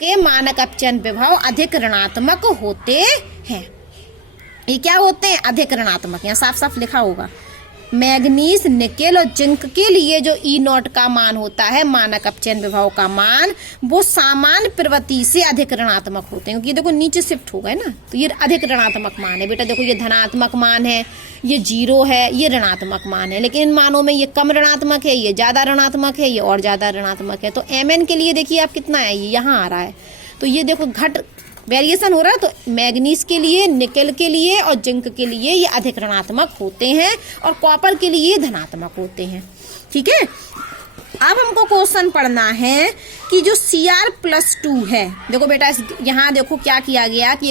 के मानक अपचयन विभव अधिक ऋणात्मक होते हैं। ये क्या होते हैं? अधिक ऋणात्मक। यहाँ साफ साफ लिखा होगा। मैग्नीज, निकेल और जिंक के लिए जो E0 का मान होता है, मानक अपचयन विभव का मान, वो सामान्य प्रवृत्ति से अधिक ऋणात्मक होते हैं, क्योंकि देखो नीचे शिफ्ट हो गए ना, तो ये अधिक ऋणात्मक मान है। बेटा देखो ये धनात्मक मान है, ये 0 है, ये ऋणात्मक मान है, लेकिन इन मानों में ये कम ऋणात्मक है, ये ज्यादा ऋणात्मक है, ये और ज्यादा ऋणात्मक है। तो Mn के लिए देखिए आप कितना है, ये यहाँ आ रहा है, तो ये देखो घट वेरिएशन हो रहा है। तो मैग्नीज के लिए, निकेल के लिए और जिंक के लिए ये अधिक ऋणात्मक होते हैं और कॉपर के लिए धनात्मक होते हैं। ठीक है, अब हमको क्वेश्चन पढ़ना है कि जो Cr+2 है, देखो बेटा यहाँ देखो क्या किया गया कि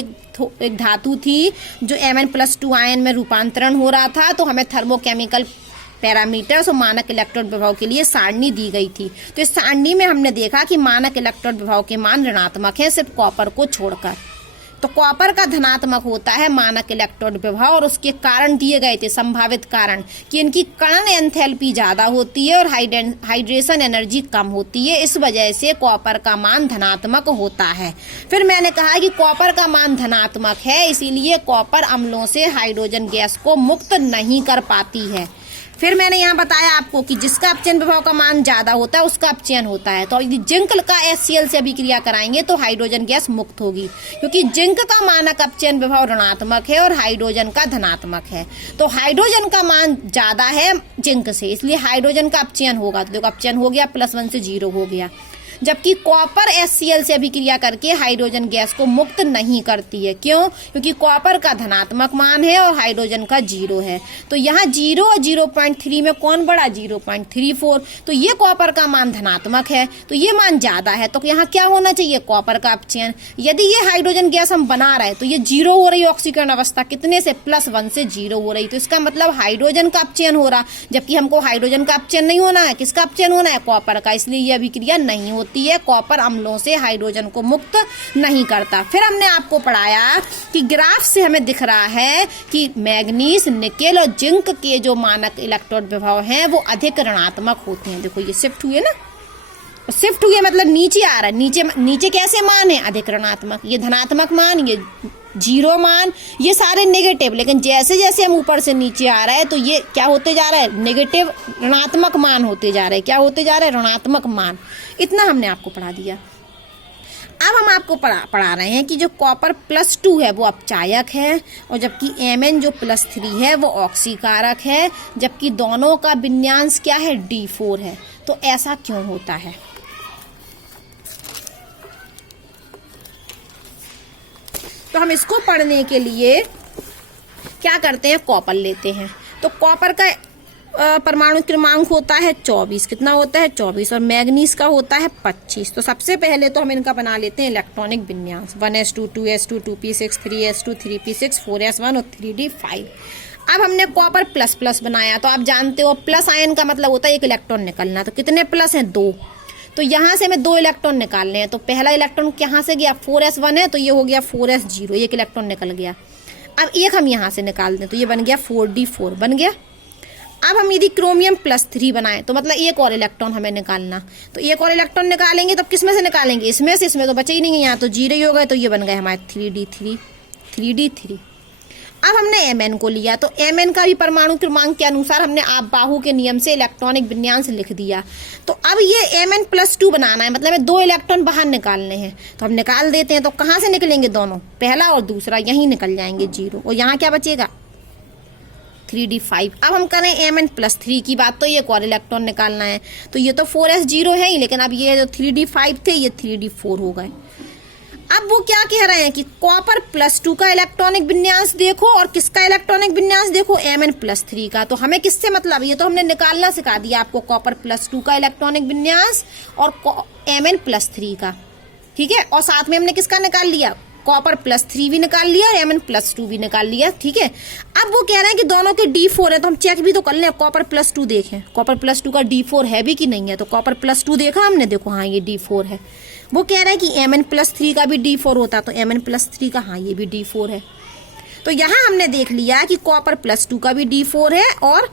एक धातु थी जो Mn+2 आयन में रूपांतरण हो रहा था, तो हमें थर्मोकेमिकल पैरामीटर्स और मानक इलेक्ट्रॉन विभव के लिए सारणी दी गई थी। तो इस सारणी में हमने देखा कि मानक इलेक्ट्रॉन विभव के मान ऋणात्मक है, सिर्फ कॉपर को छोड़कर। तो कॉपर का धनात्मक होता है मानक इलेक्ट्रॉन विभव, और उसके कारण दिए गए थे, संभावित कारण, कि इनकी कण एंथैल्पी ज्यादा होती है और हाइड्रेशन एनर्जी कम होती है, इस वजह से कॉपर का मान धनात्मक होता है। फिर मैंने कहा कि कॉपर का मान धनात्मक है, इसीलिए कॉपर अम्लों से हाइड्रोजन गैस को मुक्त नहीं कर पाती है। फिर मैंने यहाँ बताया आपको कि जिसका अपचयन विभव का मान ज्यादा होता है उसका अपचयन होता है। तो यदि जिंक का HCl से अभिक्रिया कराएंगे तो हाइड्रोजन गैस मुक्त होगी, क्योंकि जिंक का मानक अपचयन विभव ऋणात्मक है और हाइड्रोजन का धनात्मक है। तो हाइड्रोजन का मान ज्यादा है जिंक से, इसलिए हाइड्रोजन का अपचयन होगा। तो देखो अपचयन हो गया, +1 से 0 हो गया। जबकि कॉपर HCl से अभिक्रिया करके हाइड्रोजन गैस को मुक्त नहीं करती है। क्यों? क्योंकि कॉपर का धनात्मक मान है और हाइड्रोजन का 0 है। तो यहाँ 0 और 0.3 में कौन बड़ा? 0.34। तो ये कॉपर का मान धनात्मक है, तो ये मान ज्यादा है, तो यहाँ क्या होना चाहिए? कॉपर का अपचयन। यदि ये हाइड्रोजन गैस हम बना रहे तो ये 0 हो रही ऑक्सीकरण अवस्था, कितने से? +1 से 0 हो रही। तो इसका मतलब हाइड्रोजन का अपचयन हो रहा, जबकि हमको हाइड्रोजन का अपचयन नहीं होना है। किसका अपचयन होना है? कॉपर का। इसलिए ये अभिक्रिया नहीं होती है, कॉपर अम्लों से हाइड्रोजन को मुक्त नहीं करता। फिर हमने आपको पढ़ाया कि ग्राफ से हमें दिख रहा है कि मैग्नीज, निकेल और जिंक के जो मानक इलेक्ट्रॉन विभव हैं वो अधिक ऋणात्मक होते हैं। देखो ये शिफ्ट हुए ना, शिफ्ट हुए मतलब नीचे आ रहा है। नीचे कैसे मान है? अधिक ऋणात्मक। ये धनात्मक मान, ये 0 मान, ये सारे नेगेटिव। लेकिन जैसे जैसे हम ऊपर से नीचे आ रहे हैं तो ये क्या होते जा रहा है? नेगेटिव, ऋणात्मक मान होते जा रहे हैं। क्या होते जा रहे हैं? ऋणात्मक मान। इतना हमने आपको पढ़ा दिया। अब हम आपको पढ़ा रहे हैं कि जो कॉपर +2 है वो अपचायक है, और जबकि Mn जो +3 है वो ऑक्सीकारक है, जबकि दोनों का विन्यास क्या है? D4 है। तो ऐसा क्यों होता है? तो हम इसको पढ़ने के लिए क्या करते हैं? कॉपर लेते हैं। तो कॉपर का परमाणु क्रमांक होता है 24। कितना होता है? 24। और मैग्नीज का होता है 25। तो सबसे पहले तो हम इनका बना लेते हैं इलेक्ट्रॉनिक विन्यास। 1s2 2s2 2p6 3s2 3p6 4s1 और 3d5। अब हमने कॉपर ++ बनाया, तो आप जानते हो प्लस आयन का मतलब होता है एक इलेक्ट्रॉन निकलना। तो कितने प्लस हैं? 2। तो यहाँ से हमें 2 इलेक्ट्रॉन निकालने हैं। तो पहला इलेक्ट्रॉन यहाँ से गया, 4s1 है, तो ये हो गया 4s0, एक इलेक्ट्रॉन निकल गया। अब एक हम यहाँ से निकाल दें तो ये बन गया 4d4 बन गया। अब हम यदि क्रोमियम +3 बनाएं तो मतलब एक और इलेक्ट्रॉन हमें निकालना, तो एक और इलेक्ट्रॉन निकालेंगे तो किस में से निकालेंगे? इसमें से। इसमें तो बचे ही नहीं है, यहाँ तो 0 ही हो गए, तो ये बन गए हमारे 3d3। अब हमने Mn को लिया, तो Mn का भी परमाणु क्रमांक के अनुसार हमने आप बाहु के नियम से इलेक्ट्रॉनिक विन्यास लिख दिया। तो अब ये Mn+2 बनाना है, मतलब 2 इलेक्ट्रॉन बाहर निकालने हैं, तो हम निकाल देते हैं। तो कहाँ से निकलेंगे? दोनों, पहला और दूसरा, यहीं निकल जाएंगे 0, और यहाँ क्या बचेगा? 3d5। अब हम करें Mn+3 की बात, तो ये एक और इलेक्ट्रॉन निकालना है। तो ये तो 4s0 है ही, लेकिन अब ये जो 3d5 थे ये 3d4 हो गए। अब वो क्या कह रहे हैं कि कॉपर +2 का इलेक्ट्रॉनिक विन्यास देखो और किसका इलेक्ट्रॉनिक विन्यास देखो? Mn+3 का। तो हमें किससे मतलब? ये तो हमने निकालना सिखा दिया आपको, कॉपर +2 का इलेक्ट्रॉनिक विन्यास और Mn+3 का। ठीक है, और साथ में हमने किसका निकाल लिया? कॉपर +3 भी निकाल लिया और Mn+2 भी निकाल लिया। ठीक है, अब वो कह रहे हैं कि दोनों के D4 है, तो हम चेक भी तो कर लें। कॉपर +2 देखें, कॉपर +2 का D4 है भी कि नहीं है? तो कॉपर +2 देखा हमने, देखो हाँ ये D4 है। वो कह रहा है कि Mn+3 का भी D4 होता, तो Mn+3 का हाँ ये भी D4 है। तो यहाँ हमने देख लिया कि कॉपर +2 का भी D4 है और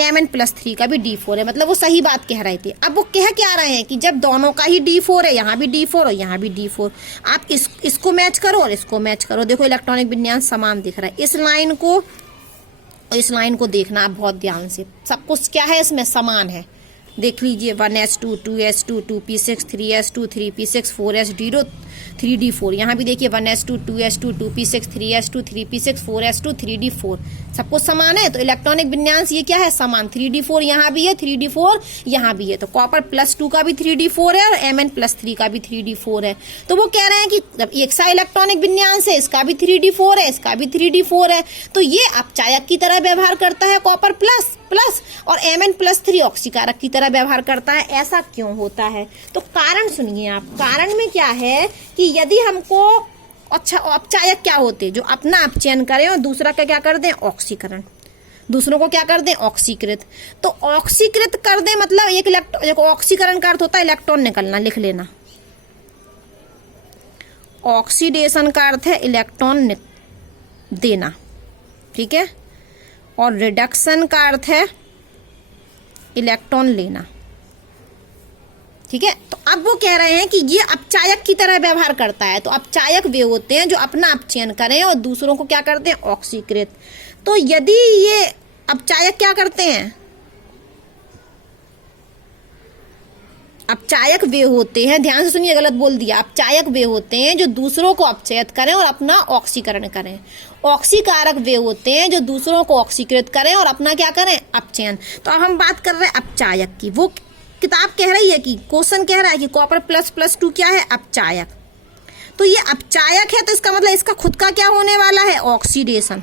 Mn+3 का भी D4 है, मतलब वो सही बात कह रहे थे। अब वो कह क्या रहे हैं कि जब दोनों का ही D4 है, यहाँ भी D4 और यहाँ भी D4, आप इसको मैच करो और इसको मैच करो। देखो इलेक्ट्रॉनिक विन्यास समान दिख रहा है। इस लाइन को देखना आप बहुत ध्यान से, सब कुछ क्या है इसमें समान है। देख लीजिए 1s2 2s2 2p6 3s2 3p6 4s0 3d4, यहाँ भी देखिए 1s2 2s2 2p6 3s2 3p6 4s2 3d4, सब कुछ समान है। तो इलेक्ट्रॉनिक विन्यास ये क्या है, समान। 3d4 यहाँ भी है, 3d4 यहाँ भी है, तो कॉपर+2 का भी 3d4 है और Mn+3 का भी 3d4 है। तो वो कह रहे हैं कि जब एक सा इलेक्ट्रॉनिक विन्यास है, इसका भी 3d4 है, इसका भी 3d4 है, तो ये अपचायक की तरह व्यवहार करता है कॉपर प्लस और Mn+3 ऑक्सीकारक की तरह व्यवहार करता है। ऐसा क्यों होता है? तो कारण सुनिए आप। कारण में क्या है कि यदि हमको अपचायक क्या होते, जो अपना अपचयन करें और दूसरा का क्या कर दें, ऑक्सीकरण, दूसरों को क्या कर दें, ऑक्सीकृत। तो ऑक्सीकृत कर दें मतलब एक इलेक्ट्रॉन, ऑक्सीकरण का अर्थ होता है इलेक्ट्रॉन निकलना, लिख लेना। ऑक्सीडेशन का अर्थ है इलेक्ट्रॉन देना, ठीक है, और रिडक्शन का अर्थ है इलेक्ट्रॉन लेना, ठीक है। तो अब वो कह रहे हैं कि ये अपचायक की तरह व्यवहार करता है। तो अपचायक वे होते हैं जो अपना अपचयन करें और दूसरों को क्या करते हैं, ऑक्सीकृत। तो यदि ये अपचायक क्या करते हैं, अपचायक वे होते हैं, ध्यान से सुनिए, गलत बोल दिया, अपचायक वे होते हैं जो दूसरों को अपचयित करें और अपना ऑक्सीकरण करें। ऑक्सीकारक वे होते हैं जो दूसरों को ऑक्सीकृत करें और अपना क्या करें, अपचयन। तो अब हम बात कर रहे हैं अपचायक की। वो किताब कह रही है कि क्वेश्चन कह रहा है कि कॉपर++2 क्या है, अपचायक। तो ये अपचायक है तो इसका मतलब इसका खुद का क्या होने वाला है, ऑक्सीडेशन,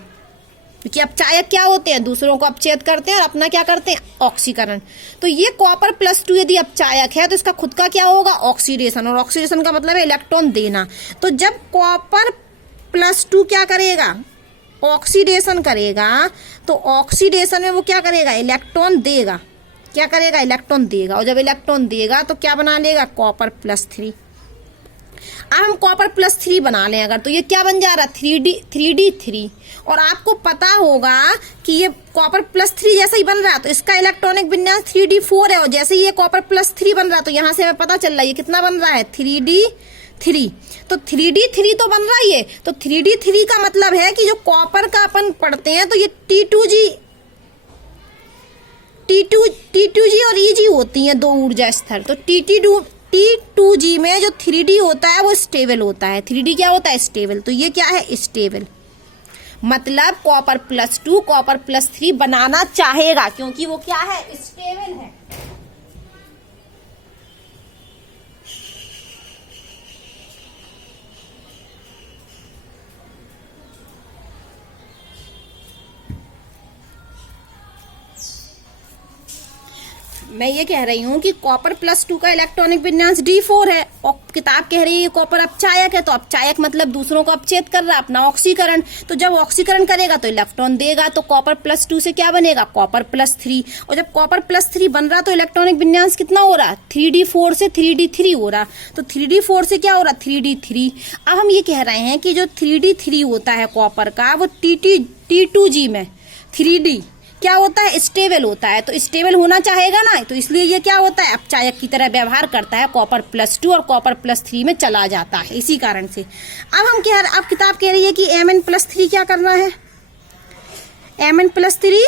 क्योंकि अपचायक क्या होते हैं, दूसरों को अपचयित करते हैं और अपना क्या करते हैं, ऑक्सीकरण। तो ये कॉपर+2 यदि अपचायक है तो इसका खुद का क्या होगा, ऑक्सीडेशन, और ऑक्सीडेशन का मतलब है इलेक्ट्रॉन देना। तो जब कॉपर+2 क्या करेगा, ऑक्सीडेशन करेगा, तो ऑक्सीडेशन में वो क्या करेगा, इलेक्ट्रॉन देगा। क्या करेगा, इलेक्ट्रॉन देगा, और जब इलेक्ट्रॉन देगा तो क्या बना लेगा, कॉपर+3। अब हम कॉपर+3 बना लें अगर, तो ये क्या बन जा रहा है, 3d3। और आपको पता होगा कि ये कॉपर+3 जैसा ही बन रहा है तो इसका इलेक्ट्रॉनिक विन्यास 3d4 है, और जैसे ही ये कॉपर+3 बन रहा है तो यहाँ से हमें पता चल रहा है ये कितना बन रहा है, 3d3। तो 3d3 तो बन रहा है ये, तो 3d3 का मतलब है कि जो कॉपर का अपन पढ़ते हैं तो ये T2G और EG होती हैं, दो ऊर्जा स्तर। तो T2G में जो 3D होता है वो स्टेबल होता है। 3D क्या होता है, स्टेबल। तो ये क्या है, स्टेबल, मतलब कॉपर+2 कॉपर+3 बनाना चाहेगा क्योंकि वो क्या है, स्टेबल है। मैं ये कह रही हूँ कि कॉपर+2 का इलेक्ट्रॉनिक विन्यास D4 है और किताब कह रही है कॉपर अपचायक है। तो अपचायक मतलब दूसरों को अपचयित कर रहा है, अपना ऑक्सीकरण। तो जब ऑक्सीकरण करेगा तो इलेक्ट्रॉन देगा, तो कॉपर+2 से क्या बनेगा, कॉपर+3। और जब कॉपर+3 बन रहा तो इलेक्ट्रॉनिक विन्यास कितना हो रहा, 3d4 से 3d3 हो रहा। तो 3d4 से क्या हो रहा, 3d3। अब हम ये कह रहे हैं कि जो 3d3 होता है कॉपर का, वो T2G में 3D क्या होता है, स्टेबल होता है। तो स्टेबल होना चाहेगा ना, तो इसलिए ये क्या होता है, अपचायक की तरह व्यवहार करता है, कॉपर+2 और कॉपर+3 में चला जाता है, इसी कारण से। अब किताब कह रही है कि Mn+3 क्या करना है, Mn+3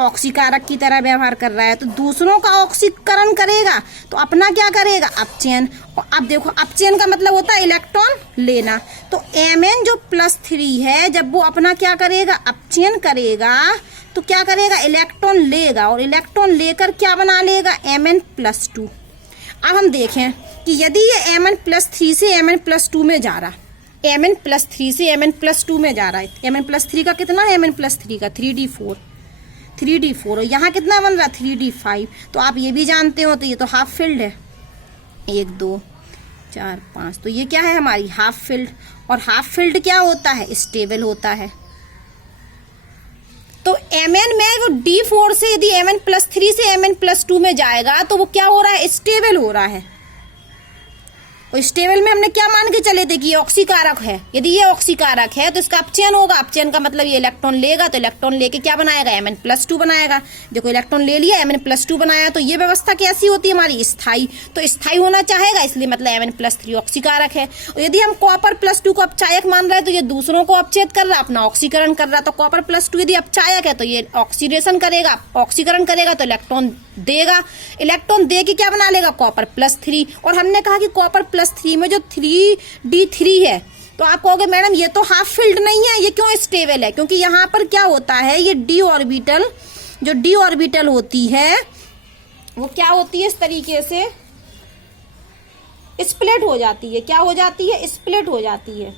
ऑक्सीकारक की तरह व्यवहार कर रहा है, तो दूसरों का ऑक्सीकरण करेगा तो अपना क्या करेगा, अपचयन। और अब देखो अपचयन का मतलब होता है इलेक्ट्रॉन लेना। तो Mn जो +3 है, जब वो अपना क्या करेगा, अपचयन करेगा, तो क्या करेगा, इलेक्ट्रॉन लेगा, और इलेक्ट्रॉन लेकर क्या बना लेगा, Mn+2। अब हम देखें कि यदि ये Mn+3 से Mn+2 में जा रहा, Mn+3 से Mn+2 में जा रहा है, Mn+3 का कितना है, Mn+3 का 3d4 और यहाँ कितना बन रहा है, 3d5। तो आप ये भी जानते हो, तो ये तो हाफ फिल्ड है, 1 2 4 5, तो ये क्या है, हमारी हाफ फिल्ड। और हाफ फिल्ड क्या होता है, स्टेबल होता है। तो Mn में वो D4 से यदि Mn+3 से Mn+2 में जाएगा तो वो क्या हो रहा है, स्टेबल हो रहा है। और स्टेबल में हमने क्या मान के चले थे कि ये ऑक्सीकारक है। यदि ये ऑक्सीकारक है तो इसका अपचयन होगा। अपचयन का मतलब ये इलेक्ट्रॉन लेगा तो इलेक्ट्रॉन लेके क्या बनाएगा, Mn+2 बनाएगा। देखो इलेक्ट्रॉन ले लिया, Mn+2 बनाया, तो ये व्यवस्था कैसी होती है हमारी, स्थायी। तो स्थायी होना चाहेगा, इसलिए मतलब Mn+3 ऑक्सीकारक है। और यदि हम Cr+2 को अपचायक मान रहे हैं तो ये दूसरों को अपचेद कर रहा, अपना ऑक्सीकरण कर रहा। तो Cr+2 यदि अपचायक है तो ये ऑक्सीडेशन करेगा, ऑक्सीकरण करेगा तो इलेक्ट्रॉन देगा। इलेक्ट्रॉन दे के क्या बना लेगा, Cr+3। और हमने कहा कि Cr+3 में जो 3d3 है, तो आप कहोगे मैडम ये तो हाफ फील्ड नहीं है, ये क्यों स्टेबल है? क्योंकि यहाँ पर क्या होता है, ये d ऑर्बिटल, जो d ऑर्बिटल होती है वो क्या होती है, इस तरीके से स्प्लिट हो जाती है। क्या हो जाती है, स्प्लिट हो जाती है।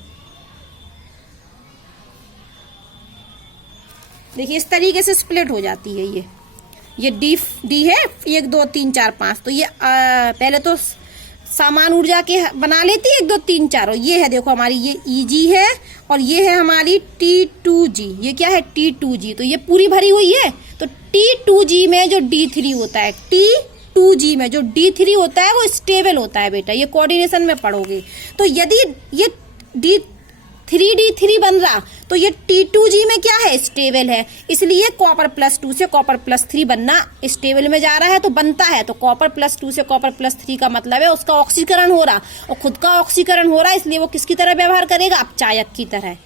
देखिए इस तरीके से स्प्लिट हो जाती है। ये डी है 1 2 3 4 5। तो ये पहले तो समान ऊर्जा के बना लेती है 1 2 3 4। और ये है देखो हमारी, ये Eg है और ये है हमारी T2G। ये क्या है, T2G। तो ये पूरी भरी हुई है। तो T2G में जो D3 होता है, T2G में जो D3 होता है वो स्टेबल होता है बेटा, ये कोऑर्डिनेशन में पढ़ोगे। तो यदि ये D3 बन रहा तो ये T2G में क्या है, स्टेबल है। इसलिए Cr+2 से Cr+3 बनना स्टेबल में जा रहा है तो बनता है। तो Cr+2 से Cr+3 का मतलब है उसका ऑक्सीकरण हो रहा, और खुद का ऑक्सीकरण हो रहा है, इसलिए वो किसकी तरह व्यवहार करेगा, अपचायक की तरह।